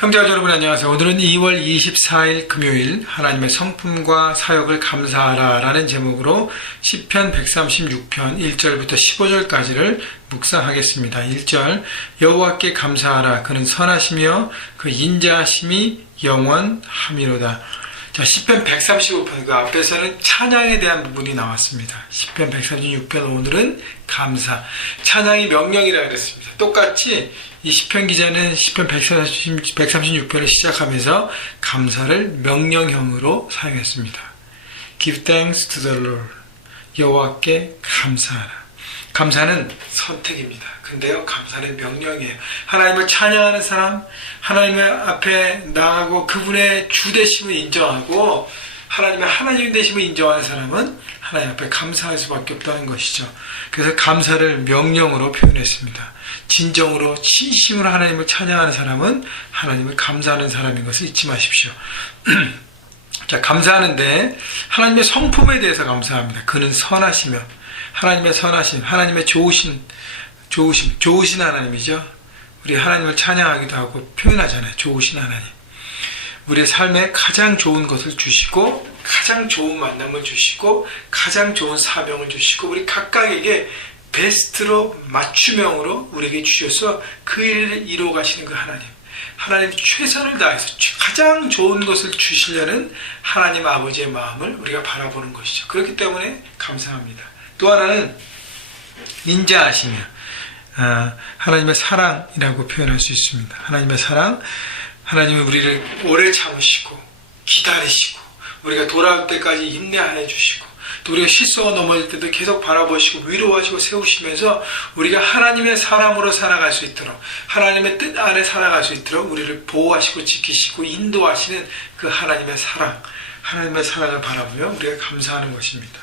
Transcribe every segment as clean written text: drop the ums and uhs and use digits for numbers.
형제자 여러분 안녕하세요. 오늘은 2월 24일 금요일 하나님의 성품과 사역을 감사하라 라는 제목으로 시편 136편 1절부터 15절까지를 묵상하겠습니다. 1절 여호와께 감사하라. 그는 선하시며 그 인자하심이 영원함이로다. 자, 시편 135편 그 앞에서는 찬양에 대한 부분이 나왔습니다. 시편 136편 오늘은 감사. 찬양이 명령이라 그랬습니다. 똑같이 이 시편 기자는 시편 136편을 시작하면서 감사를 명령형으로 사용했습니다. Give thanks to the Lord. 여호와께 감사하라. 감사는 선택입니다. 근데요, 감사는 명령이에요. 하나님을 찬양하는 사람, 하나님의 앞에 나가고 그분의 주되심을 인정하고 하나님의 하나님 되심을 인정하는 사람은 하나님 앞에 감사할 수밖에 없다는 것이죠. 그래서 감사를 명령으로 표현했습니다. 진정으로 진심으로 하나님을 찬양하는 사람은 하나님을 감사하는 사람인 것을 잊지 마십시오. 자, 감사하는데 하나님의 성품에 대해서 감사합니다. 그는 선하시며 하나님의 선하심, 하나님의 좋으신 하나님이죠. 우리 하나님을 찬양하기도 하고 표현하잖아요. 좋으신 하나님. 우리의 삶에 가장 좋은 것을 주시고 가장 좋은 만남을 주시고 가장 좋은 사명을 주시고 우리 각각에게 베스트로 맞춤형으로 우리에게 주셔서 그 일을 이루어 가시는 그 하나님. 하나님 최선을 다해서 가장 좋은 것을 주시려는 하나님 아버지의 마음을 우리가 바라보는 것이죠. 그렇기 때문에 감사합니다. 또 하나는 인자하시며 하나님의 사랑이라고 표현할 수 있습니다. 하나님의 사랑, 하나님은 우리를 오래 참으시고 기다리시고 우리가 돌아올 때까지 인내하여 주시고 또 우리가 실수가 넘어질 때도 계속 바라보시고 위로하시고 세우시면서 우리가 하나님의 사람으로 살아갈 수 있도록 하나님의 뜻 안에 살아갈 수 있도록 우리를 보호하시고 지키시고 인도하시는 그 하나님의 사랑, 하나님의 사랑을 바라보며 우리가 감사하는 것입니다.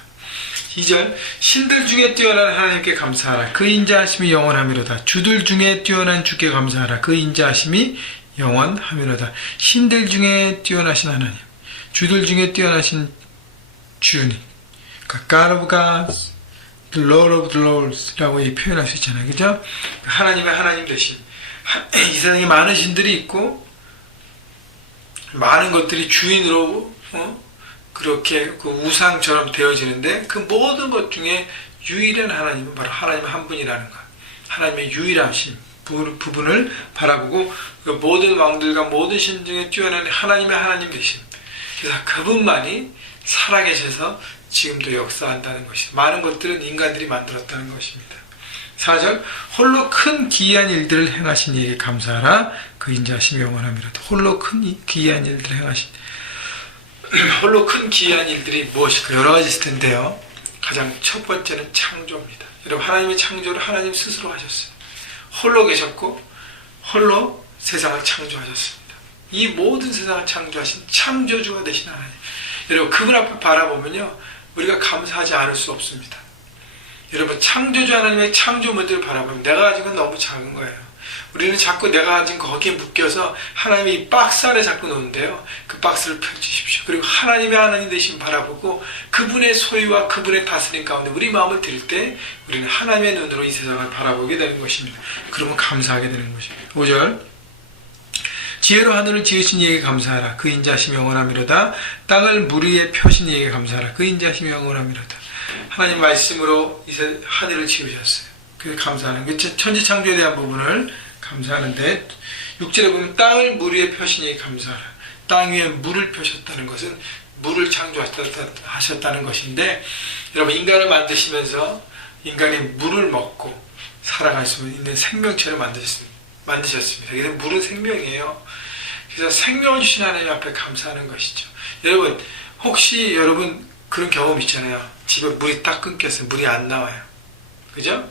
2절 신들 중에 뛰어난 하나님께 감사하라. 그 인자하심이 영원함이로다. 주들 중에 뛰어난 주께 감사하라. 그 인자하심이 영원함이로다. 신들 중에 뛰어나신 하나님, 주들 중에 뛰어나신 주님, God of gods, the Lord of the lords 라고 표현할 수 있잖아요. 그죠? 하나님의 하나님 되신 이 세상에 많은 신들이 있고 많은 것들이 주인으로 그렇게 그 우상처럼 되어지는데 그 모든 것 중에 유일한 하나님은 바로 하나님 한 분이라는 것. 하나님의 유일하신 부분을 바라보고 그 모든 왕들과 모든 신 중에 뛰어난 하나님의 하나님 되신. 그래서 그분만이 살아계셔서 지금도 역사한다는 것이죠. 많은 것들은 인간들이 만들었다는 것입니다. 4절 홀로 큰 기이한 일들을 행하신 이에게 감사하라. 그 인자하심이 영원함이로다. 홀로 큰 기이한 일들을 행하신 홀로 큰 기이한 일들이 무엇일까? 여러 가지 있을 텐데요. 가장 첫 번째는 창조입니다. 여러분 하나님의 창조를 하나님 스스로 하셨어요. 홀로 계셨고 홀로 세상을 창조하셨습니다. 이 모든 세상을 창조하신 창조주가 되신 하나님. 여러분 그분 앞에 바라보면요 우리가 감사하지 않을 수 없습니다. 여러분 창조주 하나님의 창조물들을 바라보면 내가 가진 건 너무 작은 거예요. 우리는 자꾸 내가 가진 거기에 묶여서 하나님이 이 박스 안에 자꾸 놓는데요. 그 박스를 펼치십시오. 그리고 하나님의 하나님 되심 바라보고 그분의 소유와 그분의 다스림 가운데 우리 마음을 드릴 때 우리는 하나님의 눈으로 이 세상을 바라보게 되는 것입니다. 그러면 감사하게 되는 것입니다. 5절 지혜로 하늘을 지으신 이에게 감사하라. 그 인자하심이 영원함이로다. 땅을 물 위에 펴신 이에게 감사하라. 그 인자하심이 영원함이로다. 하나님 말씀으로 이제 하늘을 지으셨어요. 그래서 감사하는 그 천지창조에 대한 부분을 감사하는데 6절에 보면 땅을 물 위에 펴시니 감사하라. 땅 위에 물을 펴셨다는 것은 물을 창조하셨다는 것인데 여러분 인간을 만드시면서 인간이 물을 먹고 살아갈 수 있는 생명체를 만드셨습니다. 그래서 물은 생명이에요. 그래서 생명을 주신 하나님 앞에 감사하는 것이죠. 여러분 혹시 여러분 그런 경험 있잖아요. 집에 물이 딱 끊겼어요. 물이 안 나와요. 그죠?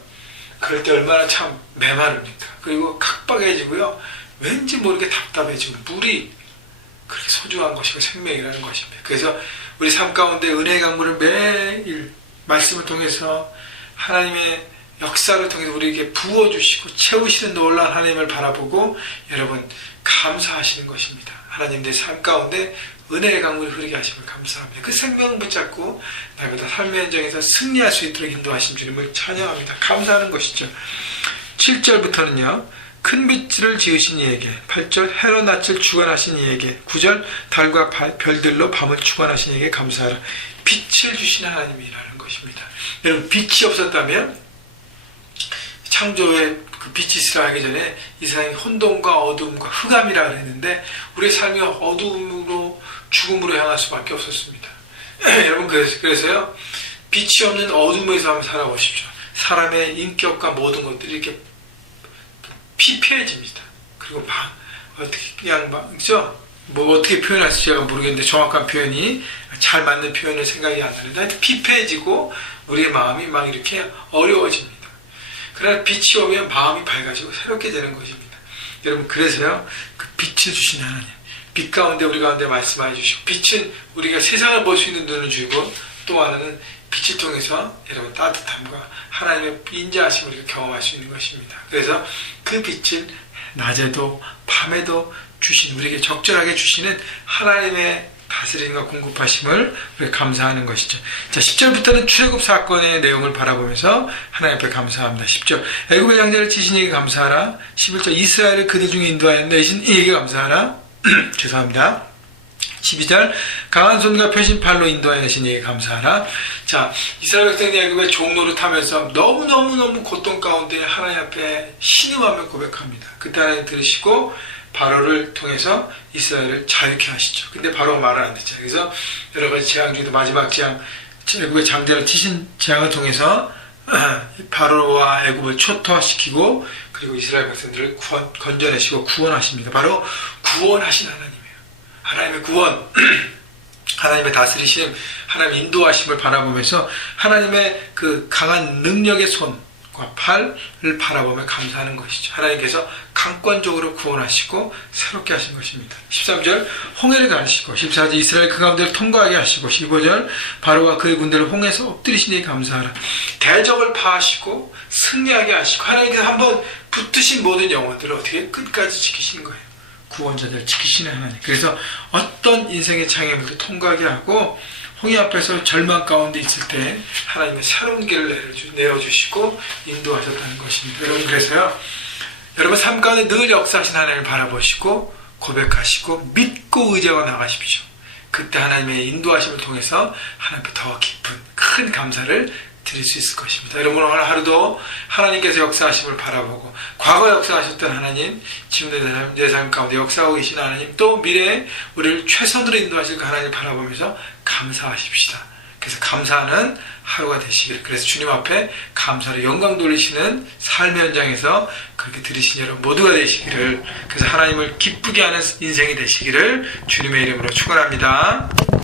그럴 때 얼마나 참 메마릅니까? 그리고 각박해지고요. 왠지 모르게 답답해지고 물이 그렇게 소중한 것이고 생명이라는 것입니다. 그래서 우리 삶 가운데 은혜의 강물을 매일 말씀을 통해서 하나님의 역사를 통해서 우리에게 부어주시고 채우시는 놀라운 하나님을 바라보고 여러분 감사하시는 것입니다. 하나님 내 삶 가운데 은혜의 강물이 흐르게 하심을 감사합니다. 그 생명을 붙잡고 날마다 삶의 현장에서 승리할 수 있도록 인도하신 주님을 찬양합니다. 감사하는 것이죠. 7절부터는요. 큰 빛을 지으신 이에게. 8절 해로 낯을 주관하신 이에게. 9절 달과 별들로 밤을 주관하신 이에게 감사하라. 빛을 주신 하나님이라는 것입니다. 여러분, 빛이 없었다면 창조의 그 빛이 있으라 하기 전에 이 세상이 혼돈과 어두움과 흑암이라 그랬는데 우리의 삶이 어두움으로 죽음으로 향할 수밖에 없었습니다. 여러분, 그래서요, 빛이 없는 어둠에서 한번 살아보십시오. 사람의 인격과 모든 것들이 이렇게 피폐해집니다. 그리고 어떻게 그냥 그죠? 뭐 어떻게 표현할지 제가 모르겠는데 정확한 표현이 잘 맞는 표현을 생각이 안 나는데 하여튼 피폐해지고 우리의 마음이 막 이렇게 어려워집니다. 그러나 빛이 오면 마음이 밝아지고 새롭게 되는 것입니다. 여러분, 그래서요, 그 빛을 주신 하나님, 빛 가운데 우리 가운데 말씀해 주시고, 빛은 우리가 세상을 볼 수 있는 눈을 주고, 또 하나는 빛을 통해서 여러분 따뜻함과 하나님의 인자하심을 우리가 경험할 수 있는 것입니다. 그래서 그 빛을 낮에도 밤에도 주신, 우리에게 적절하게 주시는 하나님의 다스림과 공급하심을 우리가 감사하는 것이죠. 자, 10절부터는 출애굽 사건의 내용을 바라보면서 하나님 앞에 감사합니다. 10절 애굽의 장자를 치신 이에게 감사하라. 11절 이스라엘을 그들 중에 인도하여 내신 이에게 감사하라. 죄송합니다. 12절 강한 손과 펴신 팔로 인도하여 내신 이에게 감사하라. 자, 이스라엘 백성이 애굽의 종로를 타면서 너무너무 고통 가운데 하나님 앞에 신음하며 고백합니다. 그때 하나님 들으시고 바로를 통해서 이스라엘을 자유케 하시죠. 근데 바로가 말을 안 듣죠. 그래서 여러 가지 재앙 중에도 마지막 재앙, 애굽의 장자를 치신 재앙을 통해서 바로와 애굽을 초토화시키고 그리고 이스라엘 백성들을 건져내시고 구원하십니다. 바로 구원하신 하나님이에요. 하나님의 구원, 하나님의 다스리심, 하나님의 인도하심을 바라보면서 하나님의 그 강한 능력의 손과 팔을 바라보며 감사하는 것이죠. 하나님께서 강권적으로 구원하시고 새롭게 하신 것입니다. 13절 홍해를 가르시고, 14절 이스라엘 그 가운데를 통과하게 하시고, 15절 바로와 그의 군대를 홍해에서 엎드리시니 감사하라. 대적을 파하시고 승리하게 하시고, 하나님께서 한번 붙으신 모든 영혼들을 어떻게 끝까지 지키시는 거예요. 구원자들 지키시는 하나님. 그래서 어떤 인생의 장애물도 통과하게 하고 홍해 앞에서 절망 가운데 있을 때 하나님의 새로운 길을 내어주시고 인도하셨다는 것입니다. 여러분, 그래서요, 여러분 삶 가운데 늘 역사하신 하나님을 바라보시고 고백하시고 믿고 의지하고 나가십시오. 그때 하나님의 인도하심을 통해서 하나님께 더 깊은 큰 감사를 드릴 수 있을 것입니다. 여러분, 오늘 하루도 하나님께서 역사하심을 바라보고 과거 역사하셨던 하나님, 지금 내 삶 가운데 역사하고 계신 하나님, 또 미래에 우리를 최선으로 인도하실 그 하나님을 바라보면서 감사하십시다. 그래서 감사하는 하루가 되시기를, 그래서 주님 앞에 감사로 영광 돌리시는 삶의 현장에서 그렇게 들으신 여러분 모두가 되시기를, 그래서 하나님을 기쁘게 하는 인생이 되시기를 주님의 이름으로 축원합니다.